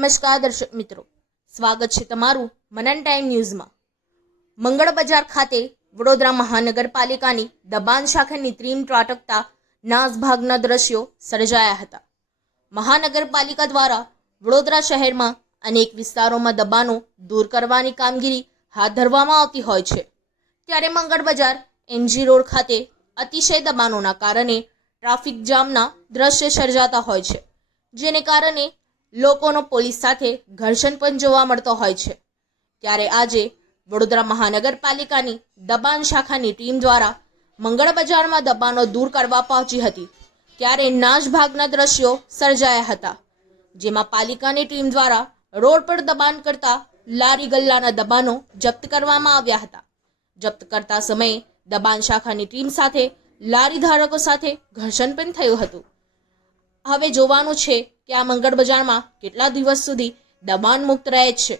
નમસ્કાર દર્શક મિત્રો, સ્વાગત છે તમારું મનન ટાઈમ ન્યૂઝમાં। મંગળ બજાર ખાતે વડોદરા મહાનગરપાલિકાની દબાણ શાખાની ટીમ ત્રાટકતા નાસભાગના દ્રશ્યો સર્જાયા હતા। મહાનગરપાલિકા દ્વારા વડોદરા શહેરમાં અનેક વિસ્તારોમાં દબાણો દૂર કરવાની કામગીરી હાથ ધરવામાં આવતી હોય છે, ત્યારે મંગળ બજાર એમજી રોડ ખાતે અતિશય દબાણોના કારણે ટ્રાફિક જામના દ્રશ્ય સર્જાતા હોય છે, જેને કારણે લોકોનો પોલીસ સાથે ઘર્ષણ પણ જોવા મળતો હોય છે। ત્યારે આજે વડોદરા મહાનગરપાલિકાની દબાણ શાખાની ટીમ દ્વારા મંગળ બજારમાં દબાણો દૂર કરવા પહોંચી હતી, ત્યારે નાસભાગના દ્રશ્યો સર્જાયા હતા, જેમાં પાલિકાની ટીમ દ્વારા રોડ પર દબાણ કરતા લારી ગલ્લાના દબાણો જપ્ત કરવામાં આવ્યા હતા। જપ્ત કરતા સમયે દબાણ શાખાની ટીમ સાથે લારી ધારકો સાથે ઘર્ષણ પણ થયું હતું। હવે જોવાનું છે કે આ મંગળ બજારમાં કેટલા દિવસ સુધી દબાણ મુક્ત રહે છે।